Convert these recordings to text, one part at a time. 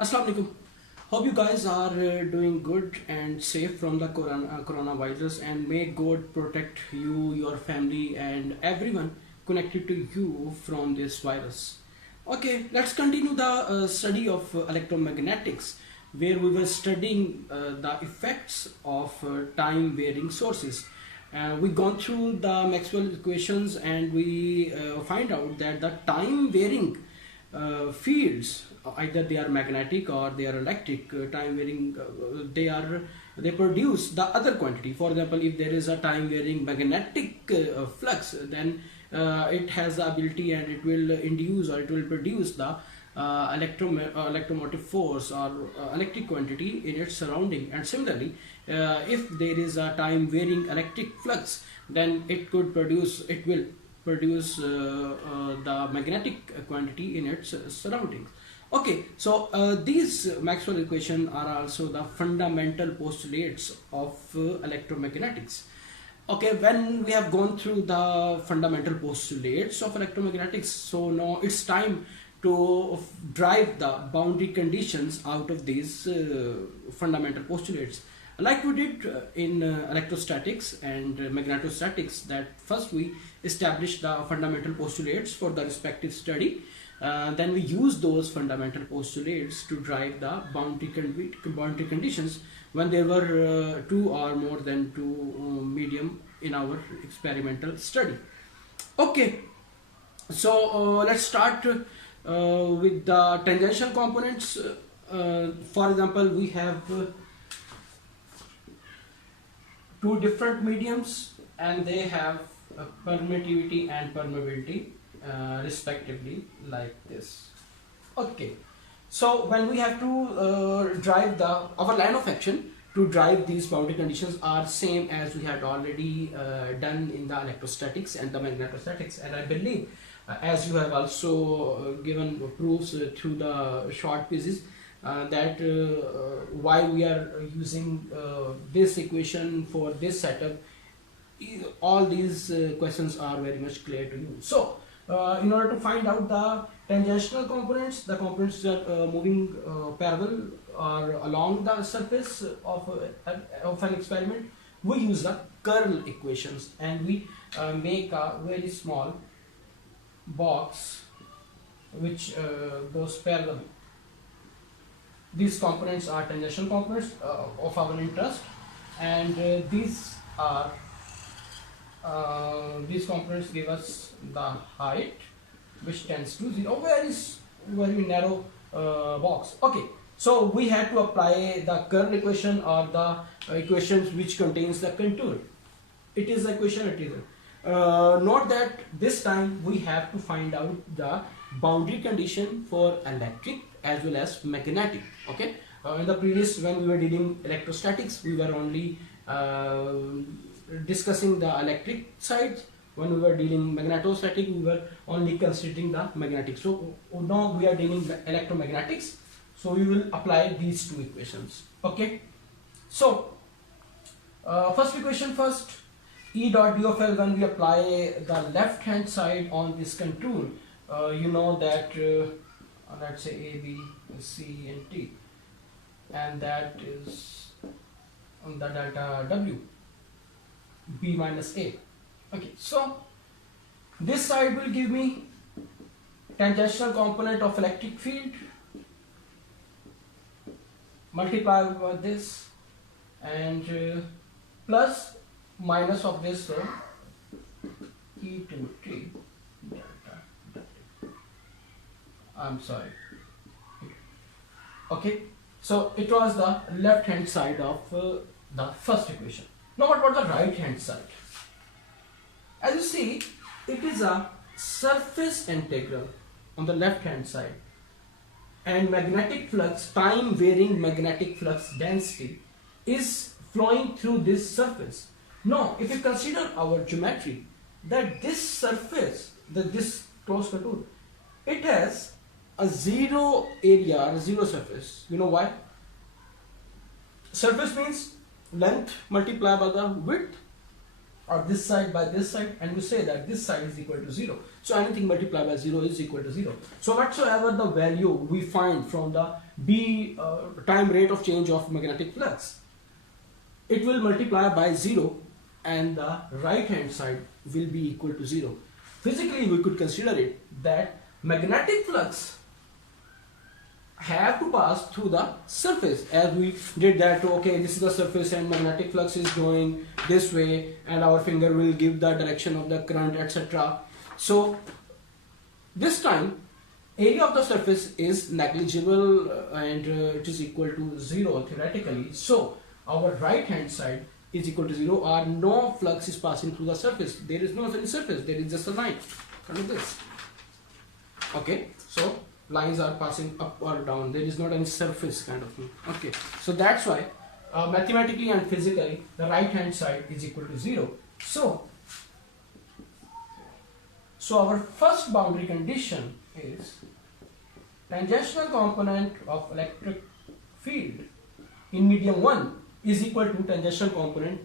Assalamu alaikum. Hope you guys are doing good and safe from the coronavirus, and may God protect you, your family, and everyone connected to you from this virus. Okay, let's continue the study of electromagnetics, where we were studying the effects of time varying sources. We gone through the Maxwell equations, and we find out that the time varying fields, either they are magnetic or they are electric, time varying, they produce the other quantity. For example, if there is a time varying magnetic flux, then it has the ability, and it will induce, or it will produce the electromotive force or electric quantity in its surrounding. And similarly, if there is a time varying electric flux, then it will produce the magnetic quantity in its surroundings. Okay, so these Maxwell equations are also the fundamental postulates of electromagnetics. Okay, when we have gone through the fundamental postulates of electromagnetics, so now it's time to drive the boundary conditions out of these fundamental postulates, like we did in electrostatics and magnetostatics. That first we established the fundamental postulates for the respective study, then we use those fundamental postulates to drive the boundary conditions when there were two or more than two medium in our experimental study. Okay, so let's start with the tangential components. For example, we have two different mediums, and they have permittivity and permeability respectively, like this. Okay, so when we have to drive our line of action to drive these boundary conditions are same as we had already done in the electrostatics and the magnetostatics. And I believe as you have also given proofs through the short quizzes, that why we are using this equation for this setup, all these questions are very much clear to you. So in order to find out the tangential components, the components that are moving parallel or along the surface of an experiment, we use the curl equations, and we make a very small box which goes parallel. These components are tangential components of our interest, and these components give us the height, which tends to 0. Very narrow box. Okay, so we had to apply the curl equation, or the equations which contains the contour. It is the equation, it is note that this time we have to find out the boundary condition for electric as well as magnetic. Okay, in the previous, when we were dealing electrostatics, we were only discussing the electric sides. When we were dealing magnetostatic, we were only considering the magnetic. So now we are dealing electromagnetics, so we will apply these two equations. Okay, so first equation first. E dot d of L, when we apply the left hand side on this contour, you know that let's say A, B, C and T, and that is on the delta W, B minus A. Okay, so this side will give me tangential component of electric field multiplied by this, and plus minus of this, so E to T delta W. I'm sorry. Okay, so it was the left hand side of the first equation. Now what about the right hand side? As you see, it is a surface integral on the left hand side, and magnetic flux, time varying magnetic flux density, is flowing through this surface. Now if you consider our geometry, that this surface, this closed contour, it has a zero area or zero surface. You know why? Surface means length multiplied by the width. or this side by this side, and you say that this side is equal to 0. So anything multiplied by 0 is equal to 0. So whatsoever the value we find from the B time rate of change of magnetic flux, it will multiply by 0 and the right hand side will be equal to 0. Physically we could consider it that magnetic flux have to pass through the surface, as we did that. Okay, this is the surface and magnetic flux is going this way, and our finger will give the direction of the current, etc. So this time area of the surface is negligible and it is equal to 0 theoretically. So our right hand side is equal to 0, or no flux is passing through the surface. There is no any surface, there is just a line like this. Okay, so lines are passing up or down, there is not any surface kind of thing. Okay, so that's why mathematically and physically the right hand side is equal to 0. So our first boundary condition is tangential component of electric field in medium 1 is equal to tangential component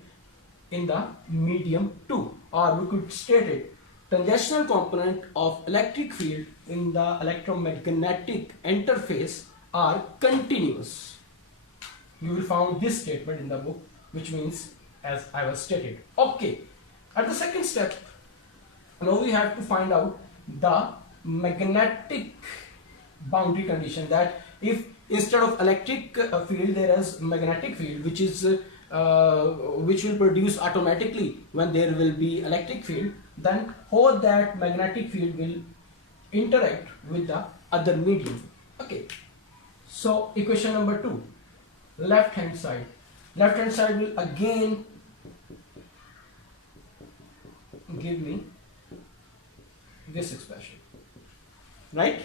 in the medium 2, or we could state it, tangential component of electric field in the electromagnetic interface are continuous. You will find this statement in the book, which means as I was stated. Okay, at the second step, now we have to find out the magnetic boundary condition, that if instead of electric field there is magnetic field, which is which will produce automatically when there will be electric field, then how that magnetic field will interact with the other medium. Okay, so equation number 2, left hand side will again give me this expression, right?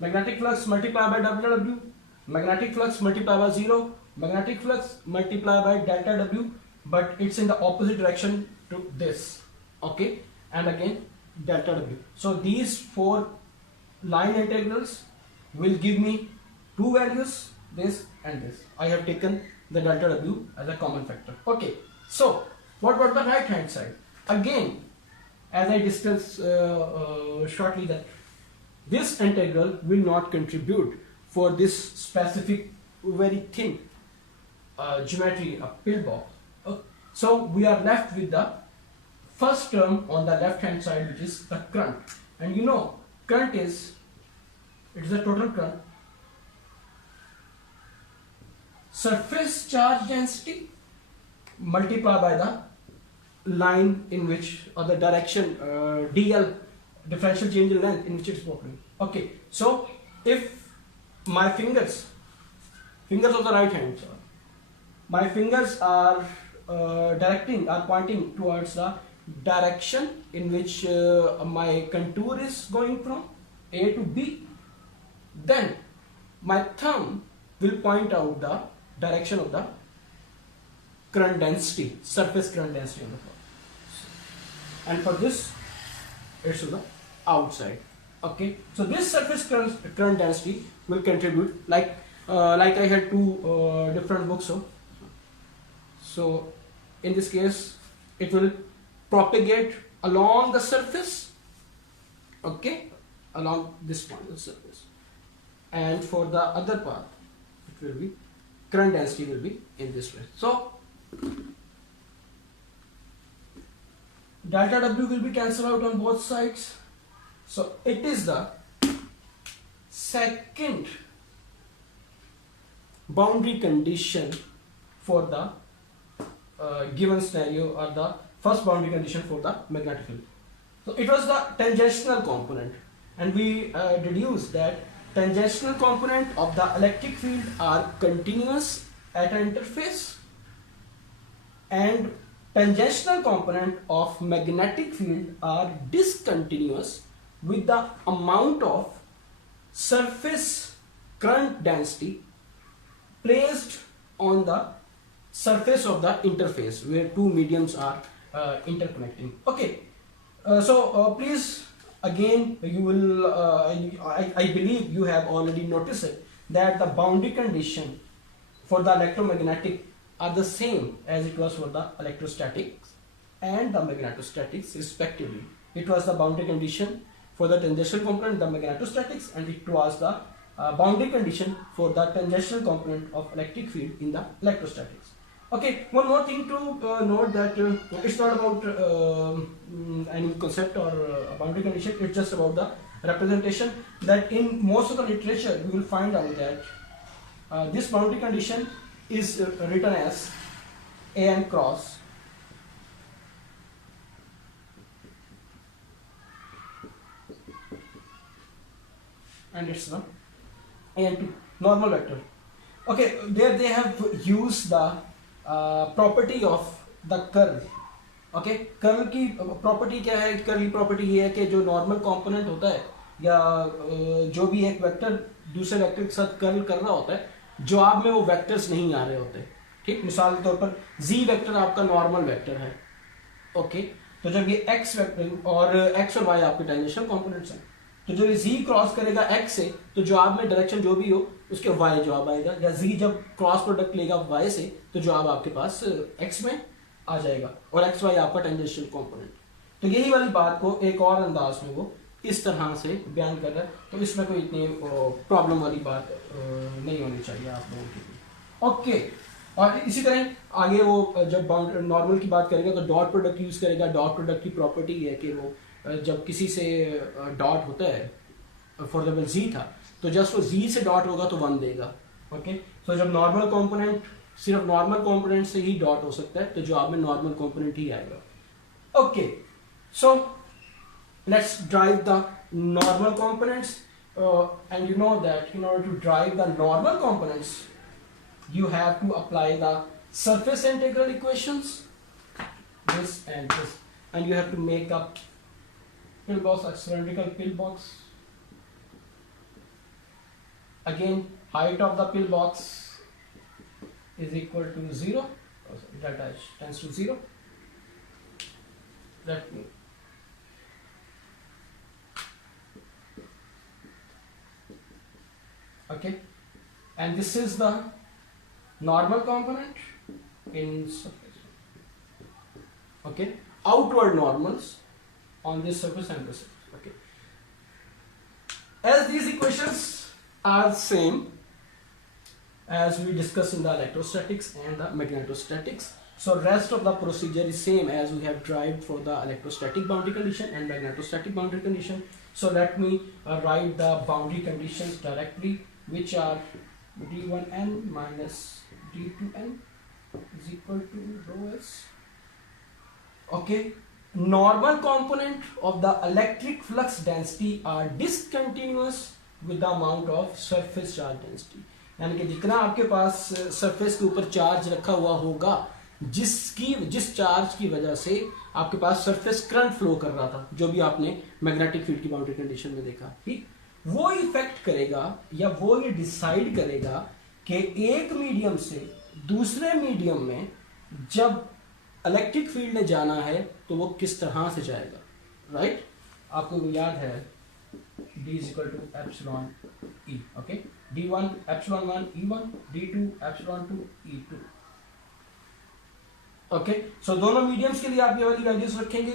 Magnetic flux multiplied by W, magnetic flux multiplied by 0, magnetic flux multiplied by delta W, but it's in the opposite direction to this. Okay, and again delta W. So these 4 line integrals will give me 2 values, this and this. I have taken the delta W as a common factor. Okay, so what about the right hand side? Again, as I discussed shortly, that this integral will not contribute for this specific very thin geometry, a pill box. Okay. So we are left with the first term on the left hand side, which is the current, and you know current is, it is a total current, surface charge density multiplied by the line in which, or the direction, dl, differential change in length in which it's occurring. Okay, so if my fingers of the right hand side, my fingers are pointing towards the direction in which my contour is going from A to B, then my thumb will point out the direction of the current density, surface current density on the floor. And for this, it's to the outside. Okay, so this surface current density will contribute, like I had 2 different books. So in this case, it will propagate along the surface. Okay, along this point of the surface, and for the other part, it will be current density will be in this way. So delta W will be cancelled out on both sides. So it is the second boundary condition for the given scenario, or the first boundary condition for the magnetic field. So it was the tangential component, and we deduced that tangential component of the electric field are continuous at an interface, and tangential component of magnetic field are discontinuous with the amount of surface current density placed on the surface of the interface where 2 mediums are interconnecting. Okay, so please, again, you will I believe you have already noticed it, that the boundary condition for the electromagnetic are the same as it was for the electrostatic, and the magnetostatics respectively. It was the boundary condition for the tangential component, the magnetostatics, and it was the boundary condition for the tangential component of electric field in the electrostatics. Okay, one more thing to note that it's not about any concept or boundary condition, it's just about the representation, that in most of the literature you will find out that this boundary condition is written as AN cross and it's the AN2 normal vector. Okay, there they have used the property of the curl. Okay, curl की प्रॉपर्टी क्या है? कर्ल की प्रॉपर्टी ये है कि जो normal component होता है या जो भी एक वेक्टर दूसरे वेक्टर के साथ कर्ल कर रहा होता है, जवाब में वो वेक्टर्स नहीं आ रहे होते. ठीक, मिसाल के तौर पर z वेक्टर आपका नॉर्मल वेक्टर है. ओके, तो जब ये x वेक्टर और x और y आपके डायमेंशनल कंपोनेंट्स हैं, तो जब ये z क्रॉस करेगा x से, तो जवाब में डायरेक्शन जो भी हो उसके y जवाब आएगा, या z जब क्रॉस प्रोडक्ट लेगा y से, तो जवाब आपके पास x में आ जाएगा, और एक्स वाई आपका टेंजेंशियल कंपोनेंट. तो यही वाली बात को एक और अंदाज में वो इस तरह से बयान कर रहा है, तो इसमें कोई इतनी प्रॉब्लम वाली बात नहीं होनी चाहिए आप लोगों के लिए. ओके, और इसी तरह आगे वो जब नॉर्मल की बात करेगा तो डॉट प्रोडक्ट यूज करेगा. डॉट प्रोडक्ट की प्रॉपर्टी है कि वो जब किसी से डॉट होता है, फॉर एग्जाम्पल जी था, तो जस्ट वो जी से डॉट होगा तो 1 देगा. ओके, तो जब नॉर्मल कंपोनेंट सिर्फ नॉर्मल कंपोनेंट से ही डॉट हो सकता है, तो जवाब में नॉर्मल कंपोनेंट ही आएगा. Okay, so let's derive the normal components, and you know that in order to derive the normal components you have to apply the surface integral equations, this, and you have to make a pillbox, a cylindrical pillbox. Again, height of the pillbox is equal to 0, delta h tends to 0. Let me okay, and this is the normal component in surface. Okay, outward normals on this surface and this surface. Okay, as these equations are same as we discussed in the electrostatics and the magnetostatics, so rest of the procedure is same as we have derived for the electrostatic boundary condition and magnetostatic boundary condition. So let me write the boundary conditions directly, which are d1n minus d2n is equal to rho s. Okay, normal component of the electric flux density are discontinuous with the amount of surface charge density. यानी कि जितना आपके पास सरफेस के ऊपर चार्ज रखा हुआ होगा, जिस चार्ज की वजह से आपके पास सरफेस करंट फ्लो कर रहा था, जो भी आपने मैग्नेटिक फील्ड की बाउंड्री कंडीशन में देखा, ठीक, वो इफेक्ट करेगा या वो ये डिसाइड करेगा कि एक मीडियम से दूसरे मीडियम में जब इलेक्ट्रिक फील्ड ने जाना है तो वो किस तरह से जाएगा. राइट, आपको याद है D is equal to epsilon E. Okay, D1 epsilon 1 E1, D2 epsilon 2 E2. Okay, so दोनों मीडियम्स के लिए आप ये वाली वैल्यूज रखेंगे.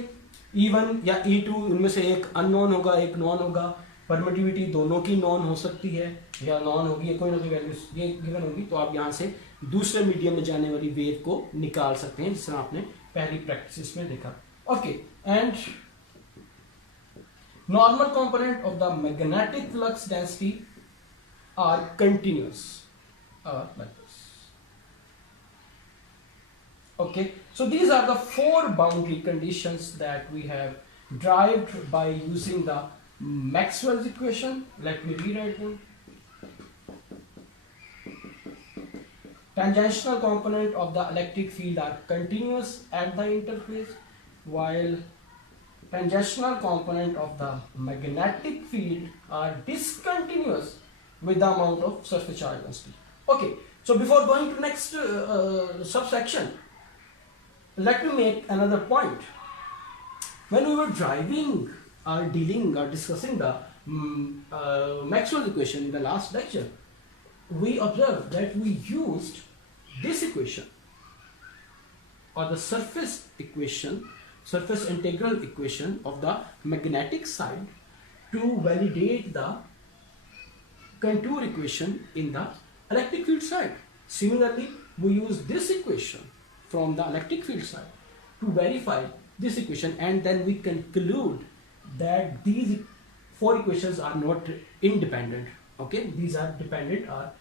E1 या E2, उनमें से एक अननोन होगा, एक नॉन होगा. परमिटिविटी दोनों की नॉन हो सकती है या नॉन होगी, कोई ना कोई वैल्यूज ये गिवन होगी, तो आप यहाँ से दूसरे मीडियम में जाने वाली वेव को निकाल सकते हैं, जिस तरह आपने पहली प्रैक्टिस में देखा. Okay, and normal component of the magnetic flux density are continuous, like this. Okay, so these are the 4 boundary conditions that we have derived by using the Maxwell's equation. Let me rewrite them. Tangential component of the electric field are continuous at the interface, while tangential component of the magnetic field are discontinuous with the amount of surface charge density. Okay, so before going to next subsection, let me make another point. When we were driving or dealing or discussing the Maxwell's equation in the last lecture, we observed that we used this equation or the surface equation surface integral equation of the magnetic side to validate the contour equation in the electric field side. Similarly, we use this equation from the electric field side to verify this equation, and then we conclude that these four equations are not independent. Okay, these are dependent, or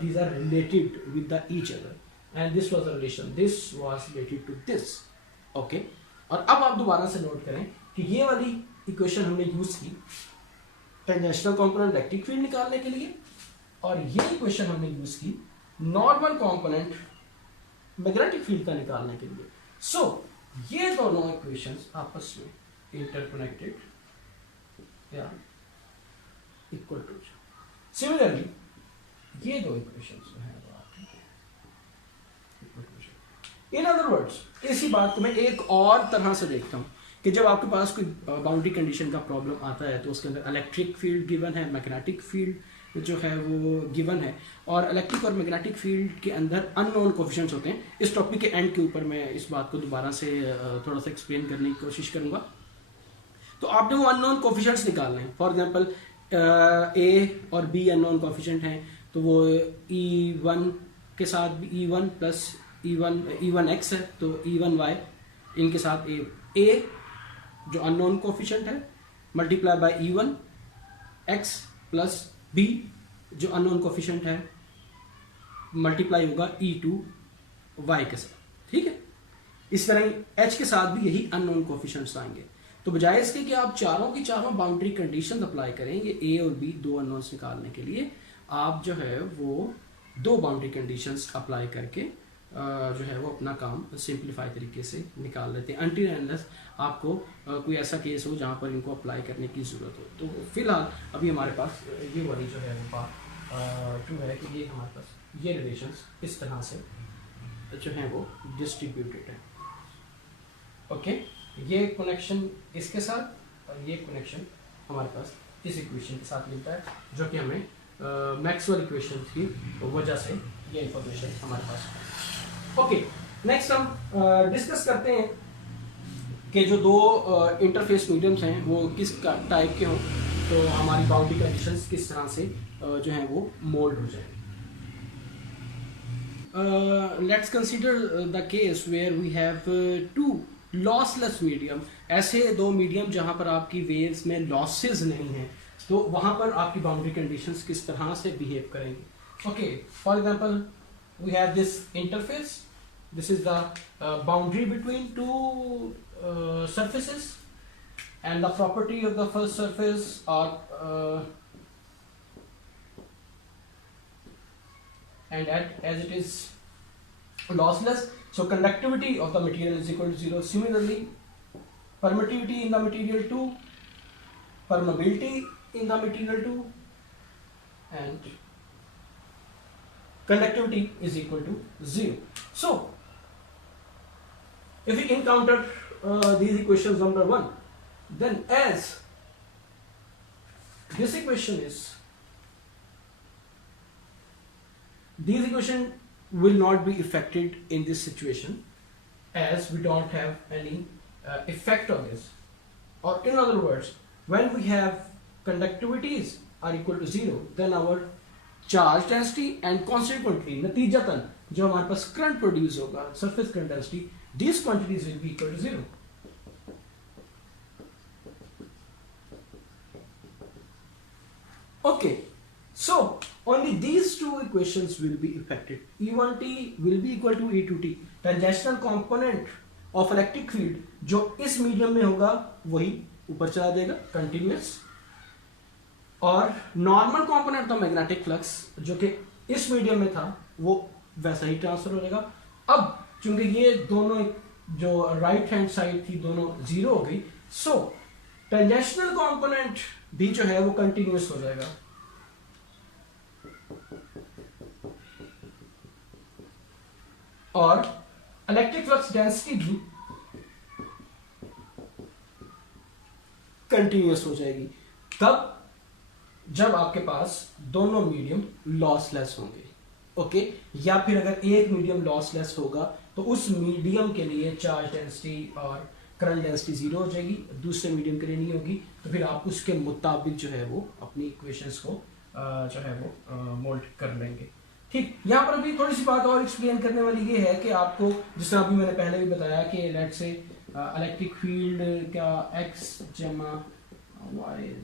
these are related with each other, and this was a relation, this was related to this. Okay, और अब आप दोबारा से नोट करें कि ये वाली इक्वेशन हमने यूज की टेंजेंशियल कंपोनेंट इलेक्ट्रिक फील्ड निकालने के लिए, और ये इक्वेशन हमने यूज की नॉर्मल कंपोनेंट मैग्नेटिक फील्ड का निकालने के लिए. सो ये दोनों इक्वेशंस आपस में इंटरकनेक्टेड या इक्वल टू. सिमिलरली ये दो इक्वेशंस हैं इन अदर वर्ड्स. इसी बात को मैं एक और तरह से देखता हूँ कि जब आपके पास कोई बाउंड्री कंडीशन का प्रॉब्लम आता है तो उसके अंदर इलेक्ट्रिक फील्ड गिवन है, मैग्नेटिक फील्ड जो है वो गिवन है, और इलेक्ट्रिक और मैग्नेटिक फील्ड के अंदर अननोन कोफिशिएंट्स होते हैं. इस टॉपिक के एंड के ऊपर मैं इस बात को दोबारा से थोड़ा सा एक्सप्लेन करने की कोशिश करूँगा. तो आपने वो अननोन कोफिशिएंट्स निकालने हैं. फॉर एग्जांपल ए और बी अननोन कोफिशिएंट हैं, तो वो E1 के साथ E1 प्लस E1 x है, तो E1 y इनके साथ ए जो अननोन कोफिशिएंट है multiply by E1 x plus b जो अननोन कोफिशिएंट है मल्टीप्लाई होगा E2 y के साथ. ठीक है, इस तरह h के साथ भी यही अननोन कोफिशिएंट्स आएंगे. तो बजाय इसके कि आप चारों की चारों बाउंड्री कंडीशन अप्लाई करें ये ए और बी दो अननोन्स निकालने के लिए, आप जो है वो दो बाउंड्री कंडीशंस अप्लाई करके जो है वो अपना काम सिंप्लीफाई तरीके से निकाल लेते हैं, अनटिल अनलेस आपको कोई ऐसा केस हो जहाँ पर इनको अप्लाई करने की ज़रूरत हो. तो फिलहाल अभी हमारे पास ये वाली जो है वो बात जो है कि ये हमारे पास ये रिलेशंस इस तरह से जो है वो डिस्ट्रीब्यूटेड है. ओके, ये कनेक्शन इसके साथ और ये कनेक्शन हमारे पास इस इक्वेशन के साथ मिलता है, जो कि हमें मैक्सवेल इक्वेशन की वजह से ये इंफॉर्मेशन हमारे पास है. ओके, नेक्स्ट हम डिस्कस करते हैं कि जो दो इंटरफेस मीडियम्स हैं वो किस टाइप के हों, तो हमारी बाउंड्री कंडीशंस किस तरह से जो हैं वो मोल्ड हो जाए. Let's consider the case where we have two lossless medium. ऐसे दो मीडियम जहां पर आपकी वेव्स में लॉसेस नहीं हैं, तो वहां पर आपकी बाउंड्री कंडीशंस किस तरह से बिहेव करेंगी. Okay, for example we have this interface. This is the boundary between two surfaces, and the property of the first surface are and as it is lossless, so conductivity of the material is equal to 0. Similarly, permittivity in the material 2, permeability in the material 2, and conductivity is equal to 0. So, if we encounter these equations number 1, then as this equation is, these equation will not be affected in this situation as we don't have any effect on this. Or in other words, when we have conductivities are equal to 0, then our charge density and consequently नतीजतन जो हमारे पास current produce होगा surface current density, these quantities will be equal to 0. Okay, so only these two equations will be affected. E1t will be equal to E2t. Tangential component of electric field जो इस मीडियम में होगा वही ऊपर चला देगा कंटिन्यूअस, और नॉर्मल कंपोनेंट था मैग्नेटिक फ्लक्स जो कि इस मीडियम में था वो वैसा ही ट्रांसफर हो जाएगा. अब चूंकि ये दोनों जो राइट हैंड साइड थी दोनों 0 हो गई, सो टेंजेंशियल कंपोनेंट भी जो है वो कंटिन्यूअस हो जाएगा. और इलेक्ट्रिक फ्लक्स डेंसिटी भी कंटिन्यूअस हो जाएगी. तब जब आपके पास दोनों मीडियम लॉसलेस होंगे. ओके, या फिर अगर एक मीडियम लॉसलेस होगा तो उस मीडियम के लिए चार्ज डेंसिटी और करंट डेंसिटी जीरो हो जाएगी, दूसरे मीडियम के लिए नहीं होगी, तो फिर आप उसके मुताबिक जो है वो अपनी इक्वेशंस को जो है वो मोल्ड कर लेंगे। ठीक, यहाँ पर अभी थोड़ी सी बात और एक्सप्लेन करने वाली ये है कि आपको जिस तरह अभी मैंने पहले भी बताया कि लेट से इलेक्ट्रिक फील्ड का एक्स जमा वाई,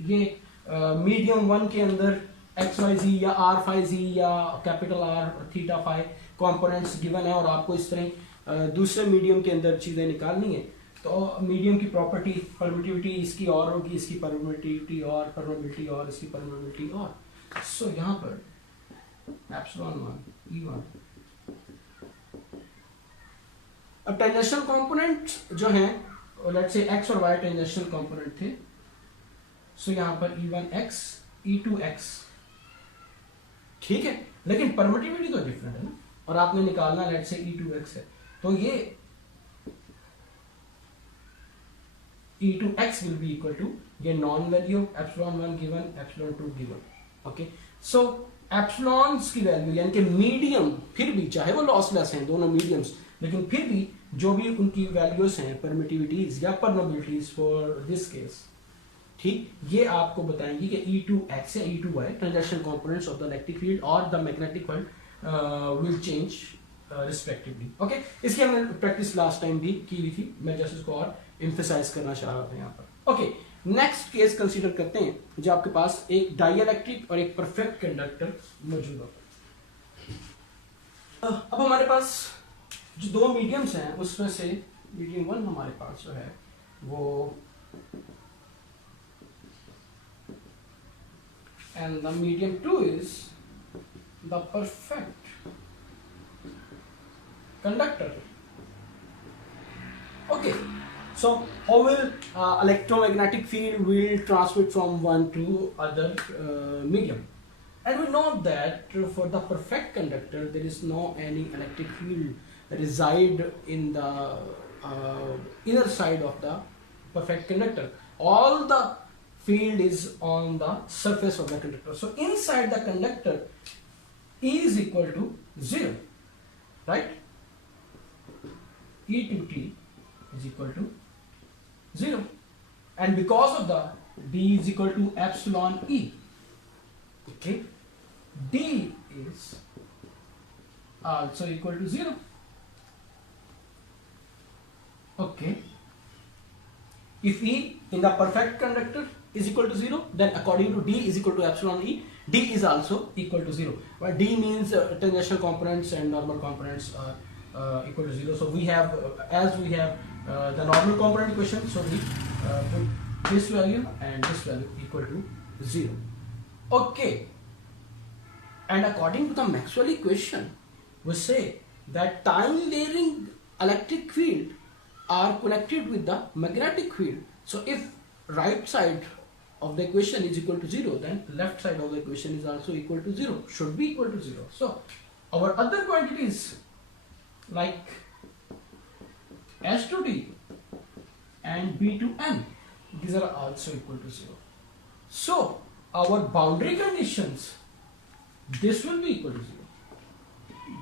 ये मीडियम वन के अंदर एक्स वाई जी या आर फाई जी या capital R theta phi components given है और आपको इस तरह दूसरे मीडियम के अंदर चीजें निकालनी है, तो मीडियम की प्रॉपर्टी परमिटिविटी इसकी और होगी, इसकी परमिटिविटी और परमिटिविटी और इसकी परमिटिविटी और, सो यहाँ पर एप्सिलॉन 1 E1। अब टेंजेंशियल कंपोनेंट जो हैं लेट्स से x और y टेंजेंशियल कंपोनेंट थे, सो यहाँ पर E1x E2x, ठीक है, लेकिन परमिटिविटी तो डिफरेंट है ना, और आपने निकालना लेट्स से E2x है, तो ये E2x will be equal to ये known value epsilon 1 given epsilon 2 given, okay. So epsilons की वैल्यू यानी कि मीडियम फिर भी चाहे वो लॉसलेस हैं दोनों मीडियम्स, लेकिन फिर भी जो भी उनकी वैल्यूज हैं परमिटिविटीज या परमेबिलिटीज फॉर दिस केस, ठीक, ये आपको बताएंगी कि E2x या E2y tangential components of the electric field और the magnetic field will change respectively, okay. इसकी हमने प्रैक्टिस लास्ट टाइम भी की हुई थी, मैं जस्ट इसको और एम्फसाइज करना चाह रहा था यहाँ पर, ओके। नेक्स्ट केस कंसीडर करते हैं जब आपके पास एक डाइइलेक्ट्रिक और एक परफेक्ट कंडक्टर मौजूद हो। अब हमारे पास जो दो मीडियम्स हैं उसमें से मीडियम वन हमारे पास जो है वो and the medium 2 is the perfect conductor, okay. So how will electromagnetic field will transmit from one to other medium, and we know that for the perfect conductor there is no any electric field reside in the inner side of the perfect conductor. All the field is on the surface of the conductor. So inside the conductor E is equal to 0, right? E to T is equal to 0, and because of the D is equal to epsilon E, okay, D is also equal to 0, okay. If E in the perfect conductor is equal to 0, then according to D is equal to epsilon E, D is also equal to 0. But D means tangential components and normal components are equal to 0. So we have, as we have the normal component equation, so we put this value and this value equal to 0. Okay. And according to the Maxwell equation, we say that time varying electric field are connected with the magnetic field. So if right side of the equation is equal to 0, then left side of the equation is also equal to 0, should be equal to 0. So our other quantities like S to D and B to N, these are also equal to 0. So our boundary conditions, this will be equal to 0,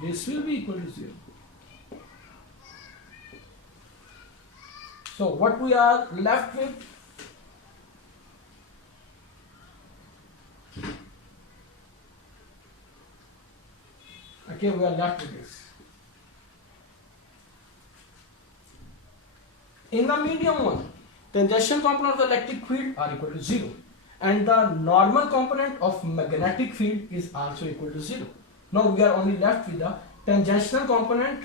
this will be equal to 0. So what we are left with, okay, we are left with this. In the medium one, tangential component of the electric field are equal to 0, and the normal component of magnetic field is also equal to 0. Now we are only left with the tangential component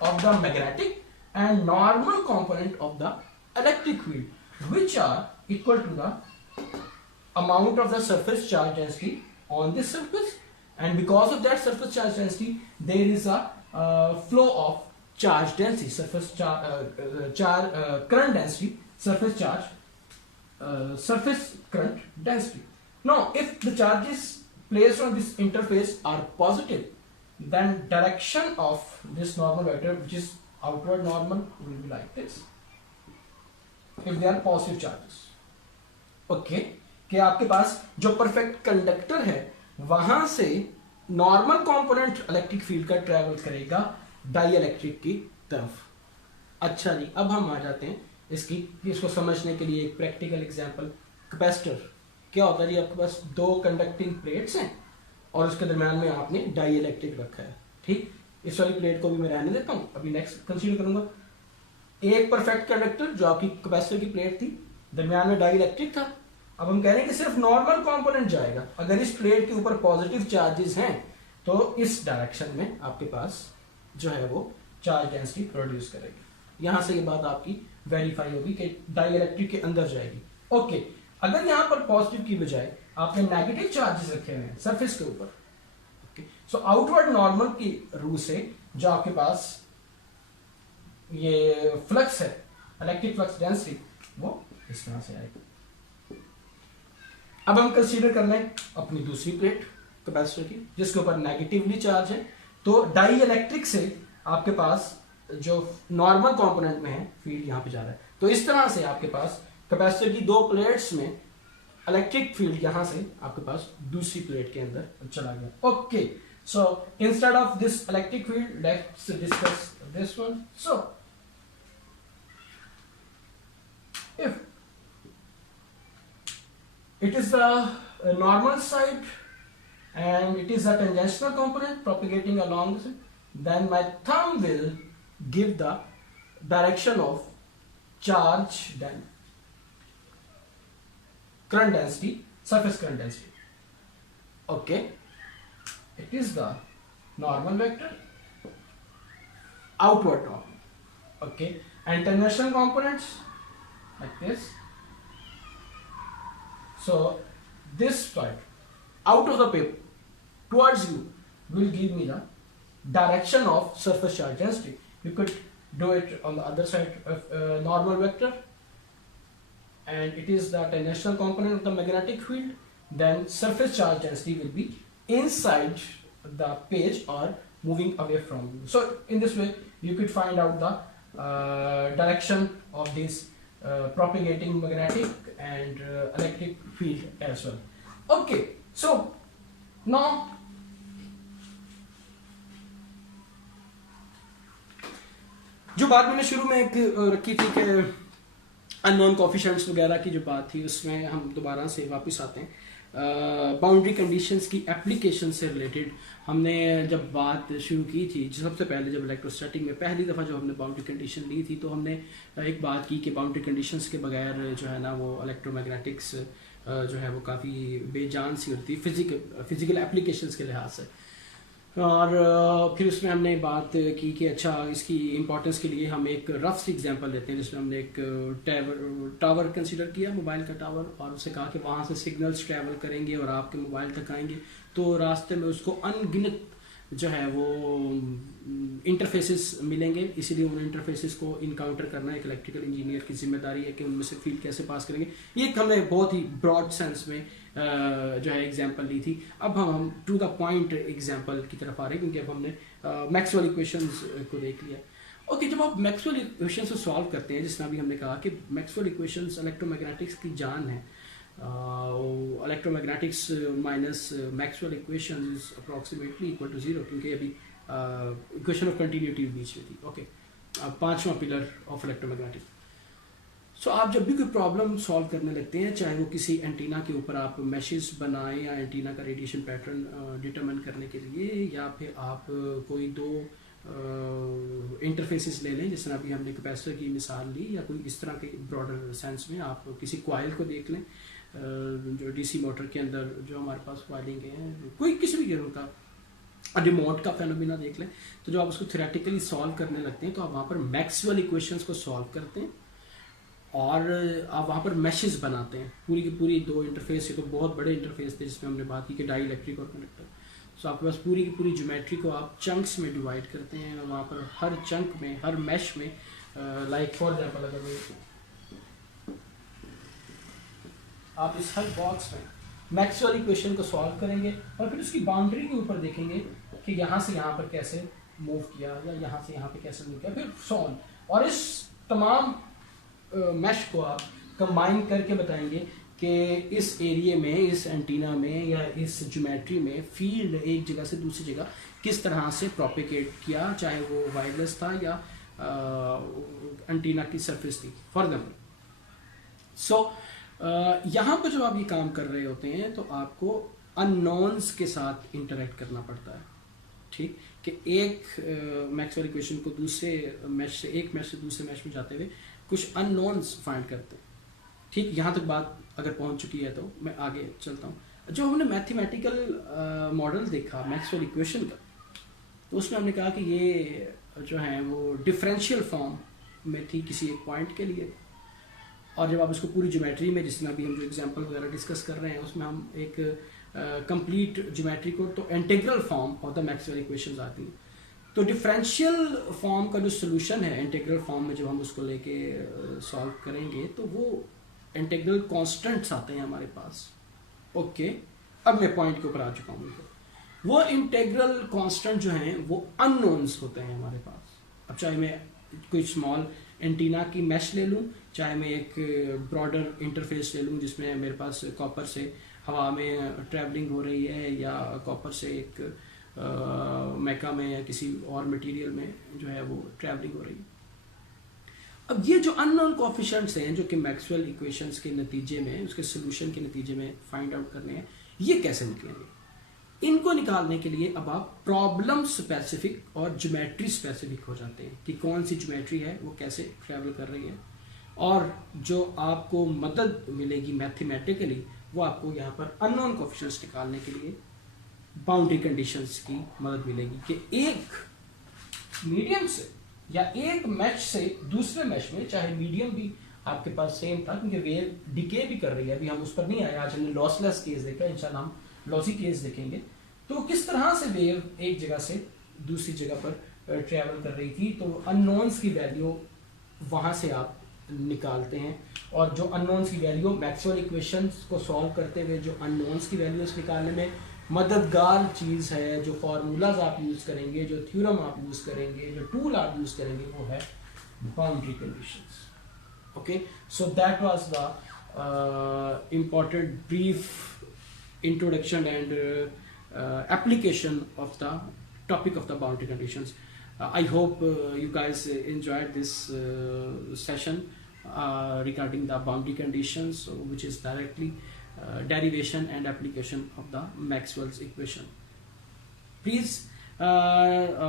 of the magnetic and normal component of the electric field, which are equal to the amount of the surface charge density on this surface, and because of that surface charge density there is a flow of charge density, surface current density, surface charge, surface current density. Now if the charges placed on this interface are positive, then direction of this normal vector, which is outward normal, will be like this if they are positive charges, okay. कि आपके पास जो perfect conductor है वहां से normal component electric field का ट्रेवल करेगा die electric की तरफ, अच्छा जी, अब हम आ जाते हैं इसको समझने के लिए एक प्रैक्टिकल एग्जांपल। कैपेसिटर क्या होता है जी? आपके पास दो कंडक्टिंग प्लेट्स हैं और उसके दरम्यान में आपने डाई इलेक्ट्रिक रखा है। ठीक, इस वाली प्लेट को भी मैं रहने देता हूँ, अभी नेक्स्ट कंसीडर करूंगा। एक परफेक्ट कंडक्टर जो आपकी कैपेसिटर की प्लेट थी, दरम्यान में डाई इलेक्ट्रिक था। अब हम कह रहे हैं कि सिर्फ नॉर्मल कंपोनेंट जाएगा। अगर इस प्लेट के ऊपर पॉजिटिव चार्जेस हैं तो इस डायरेक्शन में आपके पास जो है वो चार्ज डेंसिटी प्रोड्यूस करेगी। यहां से ये बात आपकी वेरीफाई होगी कि डाई इलेक्ट्रिक के अंदर जाएगी। ओके, अगर यहां पर पॉजिटिव की बजाय आपने नेगेटिव चार्जेस रखे हुए हैं सरफेस के ऊपर, ओके, सो आउटवर्ड नॉर्मल की रू से जो आपके पास ये फ्लक्स है, इलेक्ट्रिक फ्लक्स डेंसिटी, वो इस तरह से आएगी। अब हम कंसीडर कर लें अपनी दूसरी प्लेट कैपेसिटर की जिसके ऊपर नेगेटिवली चार्ज है। तो डाई इलेक्ट्रिक से आपके पास जो नॉर्मल कंपोनेंट में है फील्ड यहां पे जा रहा है। तो इस तरह से आपके पास कैपेसिटर की दो प्लेट्स में इलेक्ट्रिक फील्ड यहां से आपके पास दूसरी प्लेट के अंदर चला गया। Okay, so instead of this electric field let's discuss this one. So if it is the normal side and it is a tangential component propagating along this, then my thumb will give the direction of charge then current density, surface current density. Okay, it is the normal vector, outward normal. Okay, and tangential components like this. So this side out of the paper towards you will give me the direction of surface charge density. You could do it on the other side of normal vector, and it is the tangential component of the magnetic field. Then surface charge density will be inside the page or moving away from you. So in this way you could find out the direction of this propagating magnetic and electric field as well. Okay, so now जो बात मैंने शुरू में एक रखी थी कि unknown coefficients वगैरह की जो बात थी, उसमें हम दोबारा से वापस आते हैं। बाउंड्री कंडीशंस की एप्लीकेशन से रिलेटेड हमने जब बात शुरू की थी, सबसे पहले जब इलेक्ट्रोस्टैटिक में पहली दफ़ा जब हमने बाउंड्री कंडीशन ली थी, तो हमने एक बात की कि बाउंड्री कंडीशंस के बगैर जो है ना वो इलेक्ट्रोमैग्नेटिक्स जो है वो काफ़ी बेजान सी होती है फिजिकल एप्लीकेशंस के लिहाज से। और फिर उसमें हमने बात की कि अच्छा इसकी इम्पोर्टेंस के लिए हम एक रफ सी एग्जांपल लेते हैं, जिसमें हमने एक टावर कंसीडर किया, मोबाइल का टावर, और उससे कहा कि वहाँ से सिग्नल्स ट्रैवल करेंगे और आपके मोबाइल तक आएंगे। तो रास्ते में उसको अनगिनत जो है वो इंटरफेसेस मिलेंगे, इसीलिए उन इंटरफेसेस को इनकाउंटर करना एक इलेक्ट्रिकल इंजीनियर की जिम्मेदारी है कि उनमें से फील्ड कैसे पास करेंगे। ये हमने बहुत ही ब्रॉड सेंस में जो है एग्जांपल ली थी। अब हम टू द पॉइंट एग्जांपल की तरफ आ रहे हैं, क्योंकि अब हमने मैक्सवेल इक्वेशंस को देख लिया। ओके, जब आप मैक्सवेल इक्वेशंस को सॉल्व करते हैं, जिसमें अभी हमने कहा कि मैक्सवेल इक्वेशंस इलेक्ट्रोमैग्नेटिक्स की जान है, electromagnetics minus Maxwell equations is approximately equal to 0, क्योंकि अभी इक्वेशन ऑफ कंटिन्यूटी बीच में थी। ओके, पांचवा पिलर ऑफ इलेक्ट्रोमैग्नेटिक्स। सो आप जब भी कोई प्रॉब्लम सॉल्व करने लगते हैं, चाहे वो किसी एंटीना के ऊपर आप मैशेस बनाएं या एंटीना का रेडिएशन पैटर्न डिटरमिन करने के लिए, या फिर आप कोई दो इंटरफेसेस ले लें, जिस तरह अभी हमने कैपेसिटर की मिसाल ली, या कोई इस तरह के ब्रॉडर सेंस में आप किसी कॉइल को देख लें, जो डीसी मोटर के अंदर जो हमारे पास कॉइलिंग है, कोई किसी भी किस्म का रिमोट का फेनोमेना देख लें, तो जो आप उसको थ्योरेटिकली सॉल्व करने लगते हैं, तो आप वहाँ पर मैक्सवेल इक्वेशंस को सॉल्व करते हैं और आप वहाँ पर मैशेस बनाते हैं। पूरी की पूरी दो इंटरफेस, ये तो बहुत बड़े इंटरफेस थे जिसमें हमने बात की कि डाई इलेक्ट्रिक और कंडक्टर। सो आपके पास पूरी की पूरी ज्योमेट्री को आप चंक्स में डिवाइड करते हैं, और वहाँ पर हर चंक में, हर मैश में, लाइक फॉर एग्जाम्पल अगर आप इस हर बॉक्स में मैक्सवेल इक्वेशन को सॉल्व करेंगे और फिर उसकी बाउंड्री के ऊपर देखेंगे कि यहाँ से यहाँ पर कैसे मूव किया या यहाँ से यहाँ पे कैसे मूव किया, फिर सॉल्व, और इस तमाम मैश को आप कंबाइन करके बताएंगे कि इस एरिया में, इस एंटीना में या इस ज्योमेट्री में फील्ड एक जगह से दूसरी जगह किस तरह से प्रोपिगेट किया, चाहे वो वायरलेस था या एंटीना की सरफेस थी फॉर एग्जाम्पल। सो यहाँ पर जब आप ये काम कर रहे होते हैं तो आपको अननोन्स के साथ इंटरेक्ट करना पड़ता है, ठीक, कि एक मैक्सवेल इक्वेशन को दूसरे मैश से, एक मैश से दूसरे मैश में जाते हुए कुछ अननोन्स फाइंड करते हैं, ठीक। यहाँ तक बात अगर पहुँच चुकी है तो मैं आगे चलता हूँ। जो हमने मैथमेटिकल मॉडल देखा मैक्सवेल इक्वेशन का, तो उसमें हमने कहा कि ये जो है वो डिफरेंशियल फॉर्म में थी किसी एक पॉइंट के लिए, और जब आप इसको पूरी ज्योमेट्री में, जिसमें अभी हम जो एग्जांपल वगैरह डिस्कस कर रहे हैं उसमें हम एक कंप्लीट ज्योमेट्री को, तो integral form of the Maxwell equations आती हैं। तो डिफरेंशियल फॉर्म का जो सोल्यूशन है इंटीग्रल फॉर्म में, जब हम उसको लेके सॉल्व करेंगे तो वो इंटीग्रल कांस्टेंट्स आते हैं हमारे पास। ओके, अब मैं पॉइंट के ऊपर आ चुका हूँ। वो इंटीग्रल कांस्टेंट जो हैं वो अननोन्स होते हैं हमारे पास। अब चाहे मैं कोई स्मॉल एंटीना की मैश ले लूँ, चाहे मैं एक ब्रॉडर इंटरफेस ले लूँ जिसमें मेरे पास कॉपर से हवा में ट्रैवलिंग हो रही है, या कॉपर से एक मैका में या किसी और मटेरियल में जो है वो ट्रैवलिंग हो रही है। अब ये जो अननोन कोएफिशिएंट्स हैं जो कि मैक्सवेल इक्वेशंस के नतीजे में, उसके सोल्यूशन के नतीजे में फाइंड आउट करने हैं, ये कैसे निकलेंगे? इनको निकालने के लिए अब आप प्रॉब्लम स्पेसिफिक और ज्योमेट्री स्पेसिफिक हो जाते हैं कि कौन सी ज्योमेट्री है वो कैसे ट्रैवल कर रही है, और जो आपको मदद मिलेगी मैथमेटिकली वो आपको यहाँ पर अननोन कोएफिशिएंट्स निकालने के लिए बाउंड्री कंडीशंस की मदद मिलेगी कि एक मीडियम से या एक मैश से दूसरे मैश में, चाहे मीडियम भी आपके पास सेम था क्योंकि वेव डिके भी कर रही है, अभी हम उस पर नहीं आए, आज हमने लॉसलेस केस देखा, इंशाल्लाह हम लॉसी केस देखेंगे, तो किस तरह से वेव एक जगह से दूसरी जगह पर ट्रैवल कर रही थी। तो अननोन्स की वैल्यू वहाँ से आप निकालते हैं, और जो अननोन्स की वैल्यू मैक्सवेल इक्वेशंस को सॉल्व करते हुए जो अननोन्स की वैल्यूज निकालने में मददगार चीज़ है, जो फार्मूलाज आप यूज़ करेंगे, जो थ्योरम आप यूज़ करेंगे, जो टूल आप यूज़ करेंगे, वो है boundary conditions. Okay, so that was the important brief introduction and application of the topic of the boundary conditions. I hope you guys enjoyed this session regarding the boundary conditions, which is directly derivation and application of the Maxwell's equation. Please,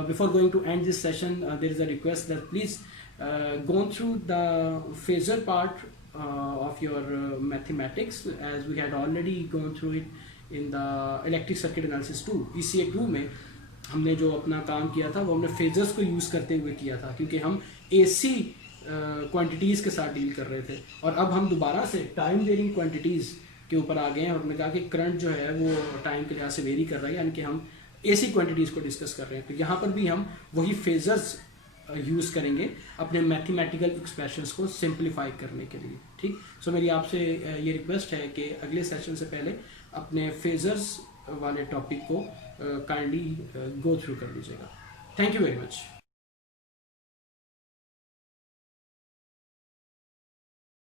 before going to end this session, there is a request that please go through the phasor part of your mathematics, as we had already gone through it in the electric circuit analysis 2 ECA 2 में। हमने जो अपना काम किया था वो हमने फेजर्स को यूज़ करते हुए किया था, क्योंकि हम AC क्वांटिटीज़ के साथ डील कर रहे थे, और अब हम दोबारा से टाइम वेरिंग क्वांटिटीज़ के ऊपर आ गए हैं, और हमने कहा कि करंट जो है वो टाइम के लिहाज से वेरी कर रहा है, यानी कि हम AC क्वांटिटीज़ को डिस्कस कर रहे हैं। तो यहाँ पर भी हम वही फेजर्स यूज़ करेंगे अपने मैथमेटिकल एक्सप्रेशंस को सिंप्लीफाई करने के लिए, ठीक। सो मेरी आपसे ये रिक्वेस्ट है कि अगले सेशन से पहले अपने फेजर्स वाले टॉपिक को काइंडली गो थ्रू कर लीजिएगा। Thank you very much.